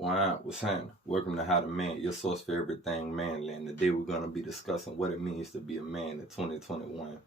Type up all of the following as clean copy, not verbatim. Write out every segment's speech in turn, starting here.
What's happening? Welcome to How to Man, your source for everything manly. And today we're going to be discussing what it means to be a man in 2021.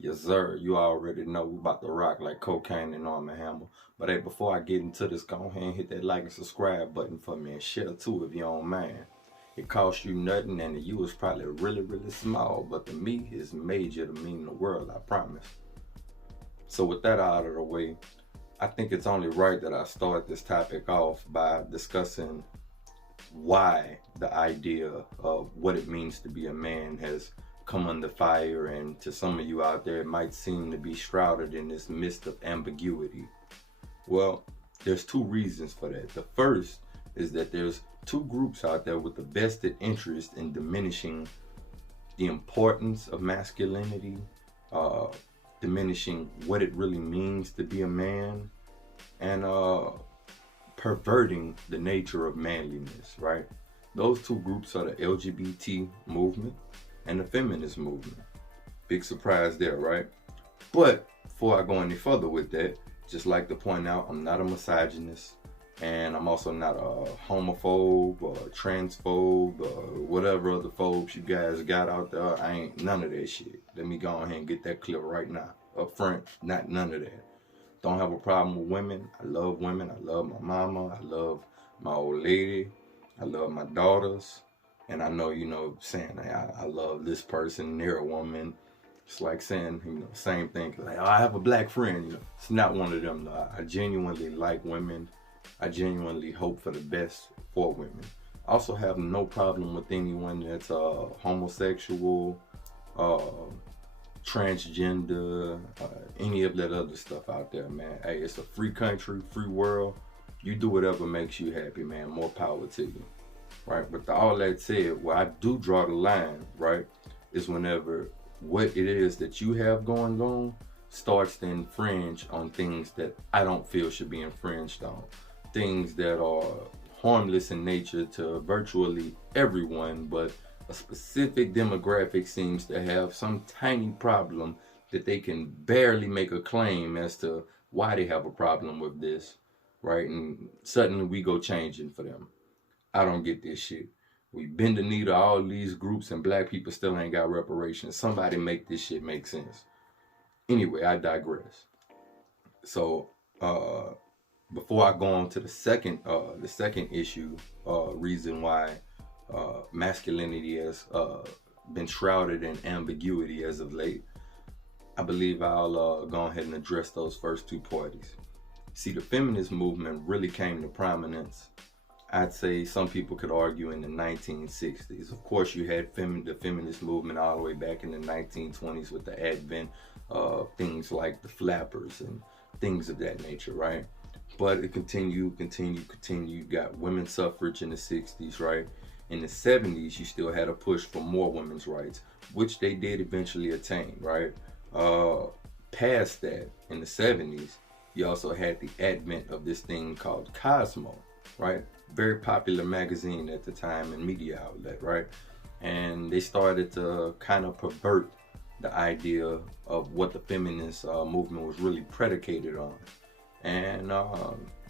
Yes, sir. You already know we about to rock like cocaine and Arm & Hammer. But hey, before I get into this, go ahead and hit that like and subscribe button for me and share too if you don't mind. It costs you nothing and the you is probably really small, but the me is major to mean the world, I promise. So with that out of the way, I think it's only right that I start this topic off by discussing why the idea of what it means to be a man has come under fire, and to some of you out there it might seem to be shrouded in this mist of ambiguity. Well, there's two reasons for that. The first is that there's two groups out there with a vested interest in diminishing the importance of masculinity, diminishing what it really means to be a man, and perverting the nature of manliness, right? Those two groups are the LGBT movement and the feminist movement. Big surprise there, right? But before I go any further with that, just like to point out, I'm not a misogynist, and I'm also not a homophobe or a transphobe or whatever other phobes you guys got out there. I ain't none of that shit. Let me go ahead and get that clear right now. Up front, not none of that. Don't have a problem with women. I love women. I love my mama. I love my old lady. I love my daughters. And I know, saying I love this person, they're a woman. It's like saying, same thing. Like, oh, I have a black friend. It's not one of them. No, I genuinely like women. I genuinely hope for the best for women. I also have no problem with anyone that's homosexual, transgender, any of that other stuff out there, man. Hey, it's a free country, free world. You do whatever makes you happy, man. More power to you, right? But all that said, where I do draw the line, right, is whenever what it is that you have going on starts to infringe on things that I don't feel should be infringed on. Things that are harmless in nature to virtually everyone, but a specific demographic seems to have some tiny problem that they can barely make a claim as to why they have a problem with this, right? And suddenly we go changing for them. I don't get this shit. We bend the knee to all these groups and black people still ain't got reparations. Somebody make this shit make sense. Anyway, I digress. So before I go on to the second issue, reason why masculinity has been shrouded in ambiguity as of late, I believe I'll go ahead and address those first two parties. See, the feminist movement really came to prominence, I'd say some people could argue, in the 1960s. Of course, you had the feminist movement all the way back in the 1920s with the advent of things like the flappers and things of that nature, right? But it continued. You got women's suffrage in the 60s, right? In the 70s, you still had a push for more women's rights, which they did eventually attain, right? Past that, in the 70s, you also had the advent of this thing called Cosmo, right? Very popular magazine at the time and media outlet, right? And they started to kind of pervert the idea of what the feminist movement was really predicated on. And,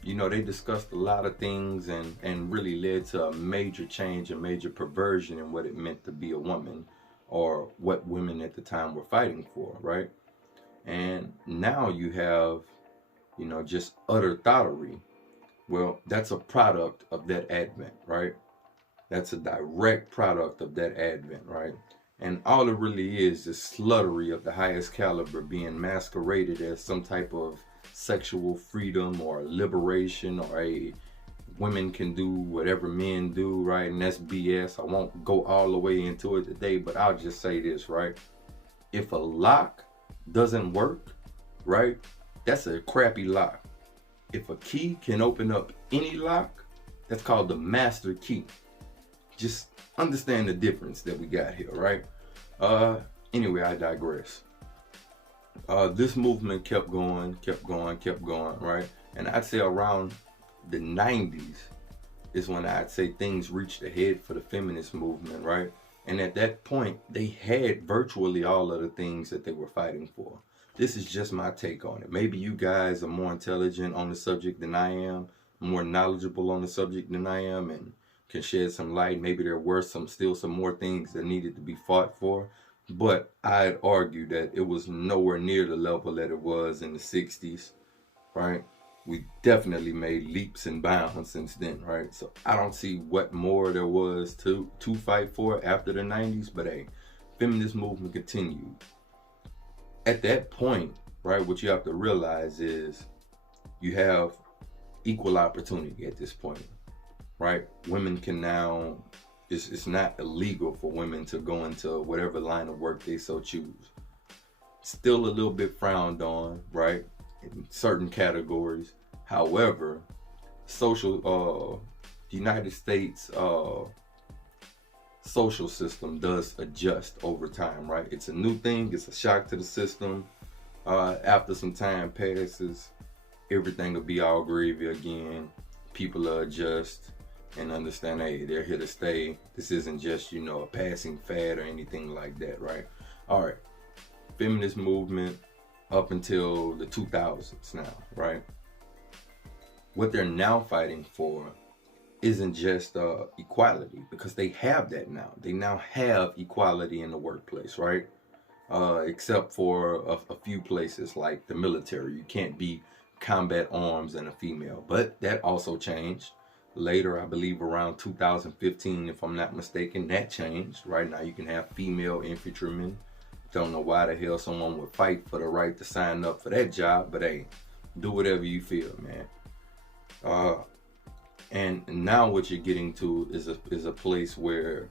they discussed a lot of things and really led to a major change, a major perversion in what it meant to be a woman, or what women at the time were fighting for, right? And now you have, just utter thottery. Well, that's a product of that advent, right? That's a direct product of that advent, right? And all it really is sluttery of the highest caliber being masqueraded as some type of sexual freedom or liberation, or a women can do whatever men do, right? And that's BS. I won't go all the way into it today, but I'll just say this, right? If a lock doesn't work, right, that's a crappy lock. If a key can open up any lock, that's called the master key. Just understand the difference that we got here, right? Anyway, I digress. This movement kept going, right? And I'd say around the 90s, is when I'd say things reached ahead for the feminist movement, right? And at that point, they had virtually all of the things that they were fighting for. This is just my take on it. Maybe you guys are more intelligent on the subject than I am, more knowledgeable on the subject than I am, and can shed some light. Maybe there were still some more things that needed to be fought for. But I'd argue that it was nowhere near the level that it was in the 60s, right? We definitely made leaps and bounds since then, right? So I don't see what more there was to fight for after the 90s, but hey, feminist movement continued. At that point, right, what you have to realize is you have equal opportunity at this point, right? Women can now, it's not illegal for women to go into whatever line of work they so choose. Still a little bit frowned on, right, in certain categories. However, United States social system does adjust over time, right? It's a new thing. It's a shock to the system. After some time passes, everything will be all gravy again. People will adjust and understand, hey, they're here to stay. This isn't just, a passing fad or anything like that, right? All right. Feminist movement up until the 2000s now, right? What they're now fighting for isn't just equality, because they have that now. They now have equality in the workplace, right? Except for a few places like the military. You can't be combat arms and a female, but that also changed later. I believe around 2015, if I'm not mistaken, that changed. Right now you can have female infantrymen. Don't know why the hell someone would fight for the right to sign up for that job, but hey, do whatever you feel, man. And now what you're getting to is a place where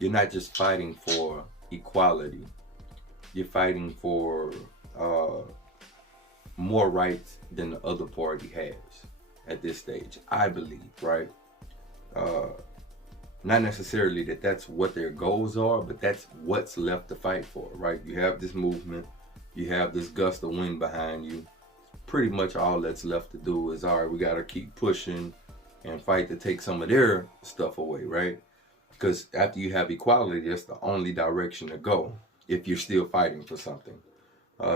you're not just fighting for equality. You're fighting for more rights than the other party has at this stage, I believe, right? Not necessarily that that's what their goals are, but that's what's left to fight for, right? You have this movement, you have this gust of wind behind you. Pretty much all that's left to do is, all right, we got to keep pushing and fight to take some of their stuff away, right? Because after you have equality, that's the only direction to go if you're still fighting for something.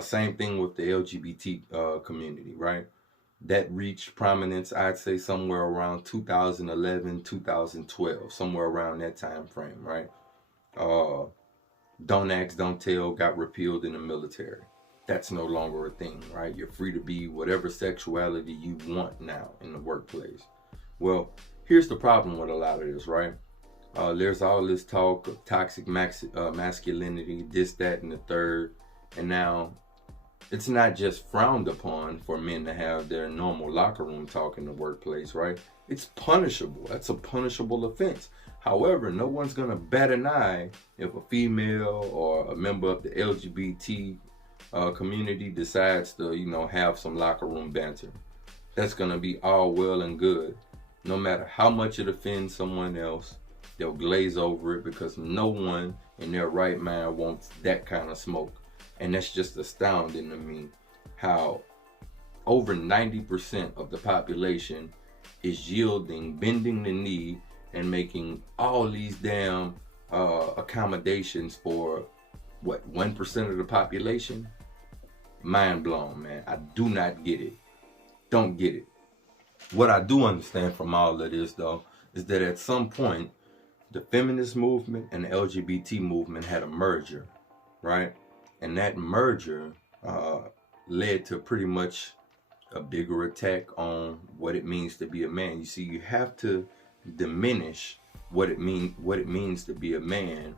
Same thing with the LGBT community, right? That reached prominence, I'd say, somewhere around 2011, 2012, somewhere around that time frame, right? Don't ask, don't tell got repealed in the military. That's no longer a thing, right? You're free to be whatever sexuality you want now in the workplace. Well, here's the problem with a lot of this, right? There's all this talk of toxic masculinity, this, that, and the third. And now it's not just frowned upon for men to have their normal locker room talk in the workplace, right? It's punishable. That's a punishable offense. However, no one's going to bat an eye if a female or a member of the LGBT community decides to, have some locker room banter. That's going to be all well and good. No matter how much it offends someone else, they'll glaze over it because no one in their right mind wants that kind of smoke. And that's just astounding to me how over 90% of the population is yielding, bending the knee, and making all these damn accommodations for, 1% of the population? Mind blown, man. I do not get it. Don't get it. What I do understand from all of this, though, is that at some point, the feminist movement and the LGBT movement had a merger, right? And that merger led to pretty much a bigger attack on what it means to be a man. You see, you have to diminish what it means to be a man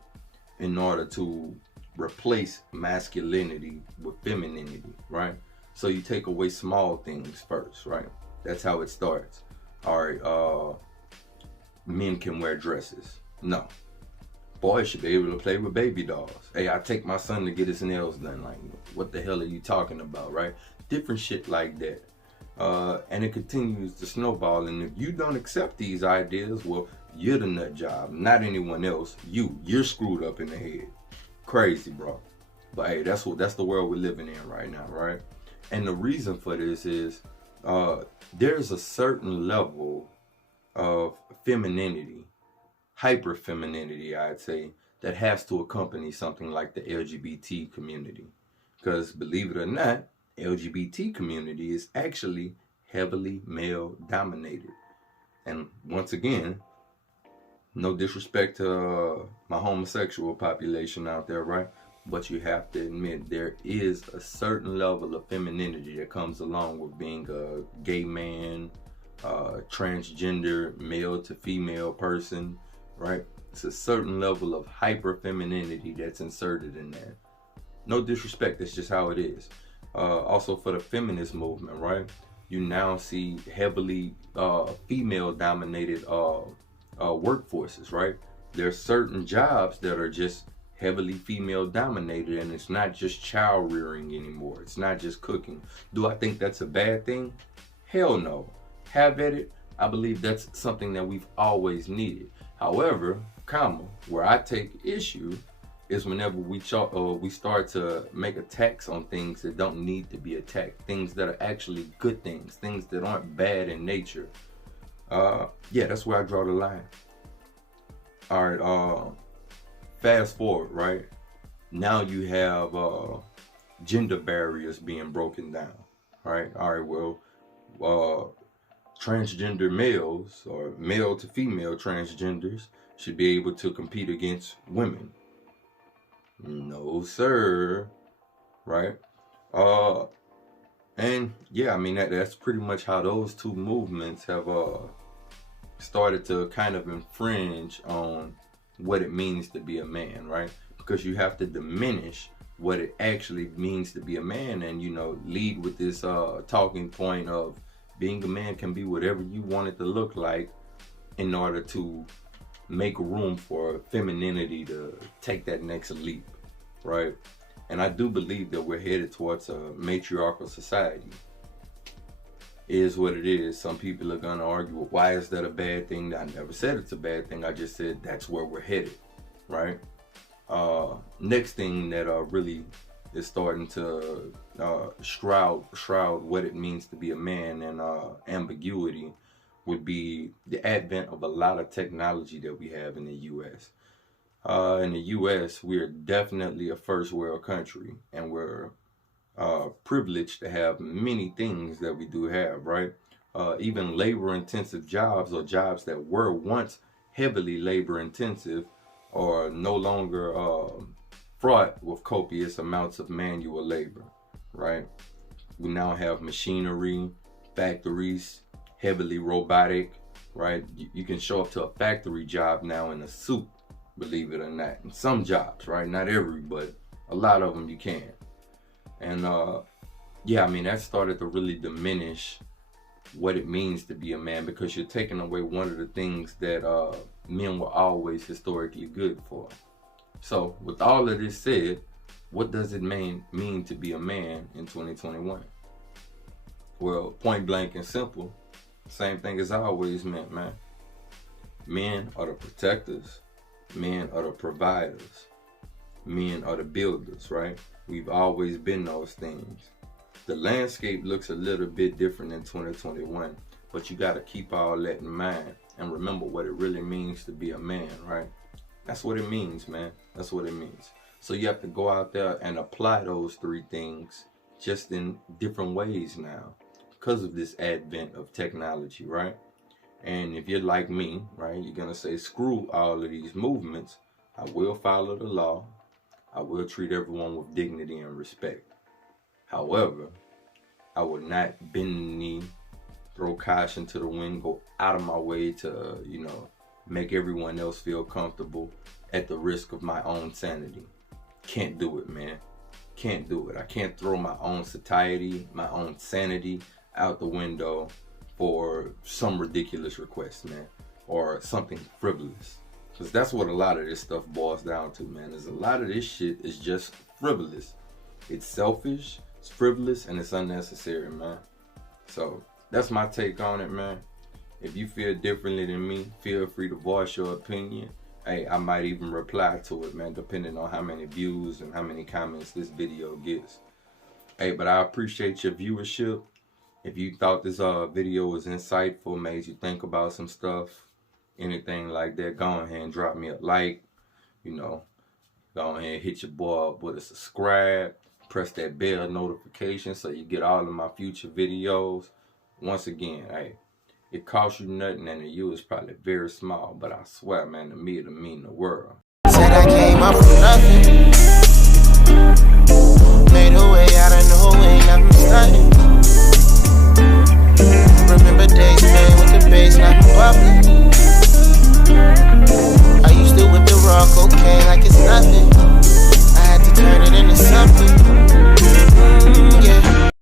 in order to replace masculinity with femininity, right? So you take away small things first, right? That's how it starts. All right, men can wear dresses. No. Boys should be able to play with baby dolls. Hey, I take my son to get his nails done. Like, what the hell are you talking about, right? Different shit like that. And it continues to snowball. And if you don't accept these ideas, well, you're the nut job, not anyone else. You're screwed up in the head. Crazy, bro. But hey, that's the world we're living in right now, right? And the reason for this is there's a certain level of femininity, hyper femininity, I'd say, that has to accompany something like the LGBT community. Because believe it or not, LGBT community is actually heavily male dominated. And once again, no disrespect to my homosexual population out there, right? But you have to admit there is a certain level of femininity that comes along with being a gay man, transgender male to female person, right? It's a certain level of hyper femininity that's inserted in there. No disrespect, that's just how it is. Also for the feminist movement, right? You now see heavily female dominated workforces, right? There are certain jobs that are just heavily female dominated, and it's not just child rearing anymore. It's not just cooking. Do I think that's a bad thing? Hell no. Have at it. I believe that's something that we've always needed. However, where I take issue is whenever we start to make attacks on things that don't need to be attacked, things that are actually good things that aren't bad in nature. Yeah, that's where I draw the line. All right, fast forward, right? Now you have gender barriers being broken down, right? All right, well, transgender males or male to female transgenders should be able to compete against women. No, sir. Right? And yeah, I mean that's pretty much how those two movements have started to kind of infringe on what it means to be a man, right? Because you have to diminish what it actually means to be a man, and lead with this talking point of being a man can be whatever you want it to look like in order to make room for femininity to take that next leap, right? And I do believe that we're headed towards a matriarchal society. It is what it is. Some people are gonna argue, well, why is that a bad thing? I never said it's a bad thing. I just said that's where we're headed, right? Next thing that really is starting to shroud what it means to be a man and ambiguity would be the advent of a lot of technology that we have in the U.S. In the U.S., we're definitely a first world country, and we're privileged to have many things that we do have, right? Even labor-intensive jobs, or jobs that were once heavily labor-intensive, are no longer fraught with copious amounts of manual labor, right? We now have machinery, factories, heavily robotic, right? You can show up to a factory job now in a suit, believe it or not. In some jobs, right? Not every, but a lot of them you can. And yeah, I mean, that started to really diminish what it means to be a man, because you're taking away one of the things that men were always historically good for. So with all of this said, what does it mean to be a man in 2021? Well, point blank and simple, same thing as I always meant, man. Men are the protectors. Men are the providers. Men are the builders, right? We've always been those things. The landscape looks a little bit different in 2021, but you got to keep all that in mind and remember what it really means to be a man, right? That's what it means, man. That's what it means. So you have to go out there and apply those three things just in different ways now because of this advent of technology, right? And if you're like me, right, you're going to say, screw all of these movements. I will follow the law. I will treat everyone with dignity and respect. However, I will not bend the knee, throw caution to the wind, go out of my way to, make everyone else feel comfortable at the risk of my own sanity. Can't do it, man. Can't do it. I can't throw my own satiety, my own sanity out the window for some ridiculous request, man, or something frivolous. Because that's what a lot of this stuff boils down to, man. There's a lot of this shit is just frivolous. It's selfish, it's frivolous, and it's unnecessary, man. So that's my take on it, man. If you feel differently than me, feel free to voice your opinion. Hey, I might even reply to it, man, depending on how many views and how many comments this video gets. Hey, but I appreciate your viewership. If you thought this video was insightful, made you think about some stuff, anything like that, go ahead and drop me a like. You know, go ahead and hit your boy up with a subscribe. Press that bell notification so you get all of my future videos. Once again, hey, it costs you nothing and to you is probably very small, but I swear, man, to me it'll mean the world. Said I came up from nothing, made a way out of nowhere, got me started. Remember days playing with the bass like a